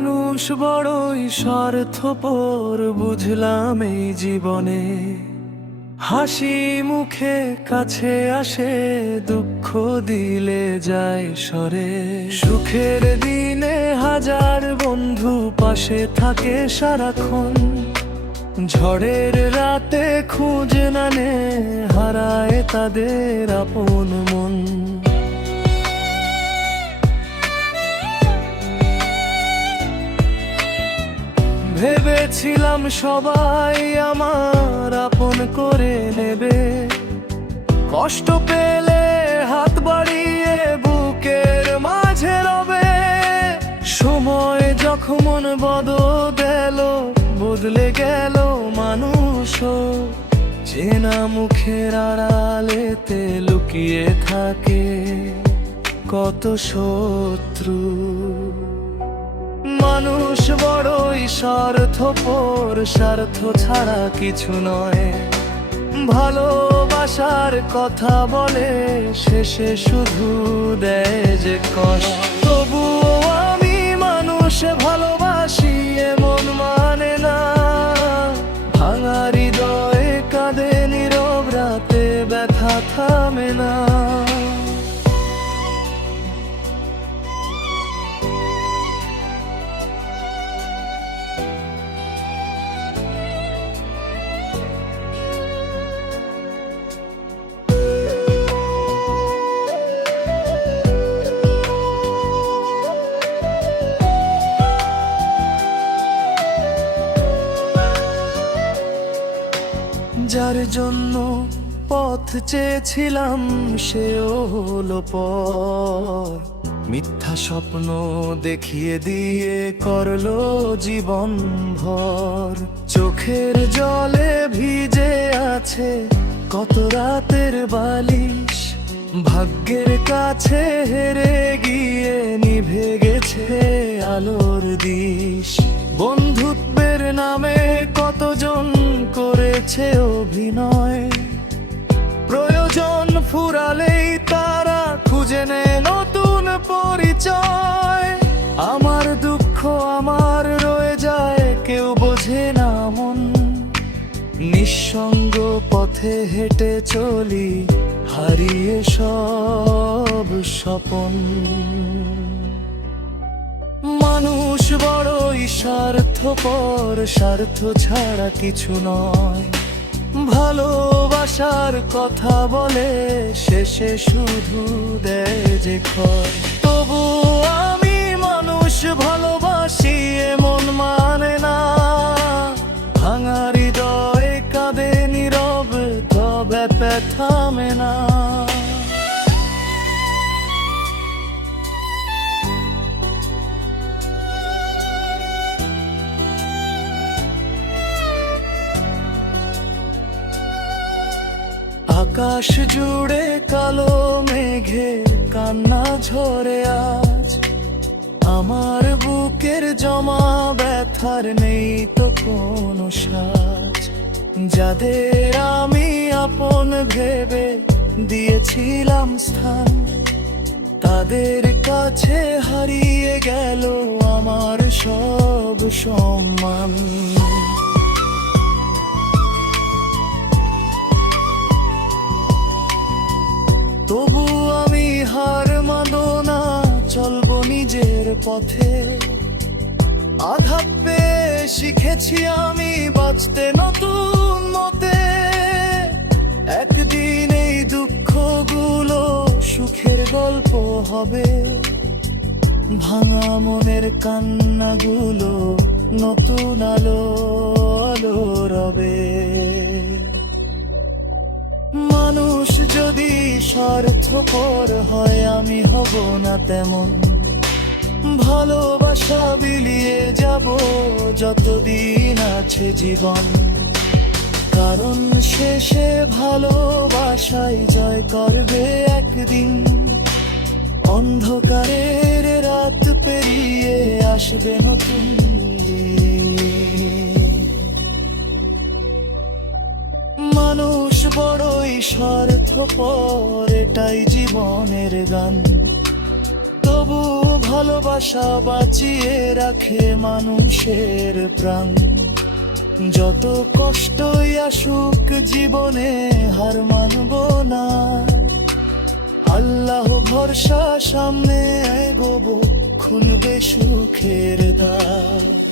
মানুষ বড়ই স্বার্থপর বুঝলাম এই জীবনে। হাসি মুখে কাছে আসে, দুঃখ দিলে যায় সরে। সুখের দিনে হাজার বন্ধু পাশে থাকে সারাক্ষণ, ঝড়ের রাতে খুঁজে নানে হারায় তাদের আপন মন। ভেবেছিলাম সবাই আমার আপন করে নেবে, কষ্ট পেলে হাত বাড়িয়ে বুকের মাঝে রবে। সময় যখন বদলে গেল মানুষও, চেনা মুখের আড়ালেতে লুকিয়ে থাকে কত শত্রু। মানুষ বড়ই স্বার্থপর, স্বার্থ ছাড়া কিছু নয়। ভালোবাসার কথা বলে শেষে শুধু দেয় যে কষ্ট। তবুও আমি মানুষ ভালোবাসি এমন মানে না, ভাঙা হৃদয়ে কাঁদে নীরব রাতে ব্যথা থামে না। যার জন্য পথ চেয়েছিলাম সেও হলো পর, মিথ্যা স্বপ্ন দেখিয়ে দিয়ে করলো জীবন ভর। চোখের জলে ভিজে আছে কত রাতের বালিশ, ভাগ্যের কাছে হেরে গিয়ে নিভে গেছে আলোর দিশ। বন্ধুত্বের নামে কতজন করেছে অভিনয়, প্রয়োজন ফুরালেই তারা খুঁজে নেয় নতুন পরিচয়। আমার দুঃখ আমার রয়ে যায়, কেউ বোঝে না মন। নিঃসঙ্গ পথে হেঁটে চলি, হারিয়ে সব স্বপন। মানুষ বড়ই স্বার্থপর, স্বার্থ ছাড়া কিছু নয়। ভালোবাসার কথা বলে শেষে শুধু দেয় যে ক্ষয়। তবু আমি মানুষ ভালোবাসি এমন মানে না, ভাঙা হৃদয়ে কাঁদে নীরব তবে থামে না। আকাশ জুড়ে কালো মেঘের কান্না ঝরে আজ, আমার বুকের জমা ব্যথার নেই তো কোনো সাজ। যাদের আমি আপন ভেবে দিয়েছিলাম স্থান, তাদের কাছে হারিয়ে গেল আমার সব সম্মান। তবু আমি হার মানব না, চলবো নিজের পথে। আঘাত পেয়ে শিখেছি আমি বাঁচতে নতুন মতে। একদিন এই দুঃখগুলো সুখের গল্প হবে, ভাঙা মনের কান্নাগুলো নতুন আলো রবে। মানুষ যদি স্বার্থপর হয় আমি হব না তেমন, ভালোবাসা বিলিয়ে যাব যতদিন আছে জীবন। কারণ শেষে ভালোবাসাই জয় করবে একদিন, অন্ধকারের রাত পেরিয়ে আসবে নতুন দিন। মানুষ বড়ই স্বার্থপর, এটাই জীবনের গান। তবু ভালোবাসা বাঁচিয়ে রাখে মানুষের প্রাণ। যত কষ্টই আসুক জীবনে হার মানব না, আল্লাহ ভরসা সামনে এগোবো, খুলবে সুখের দ্বার।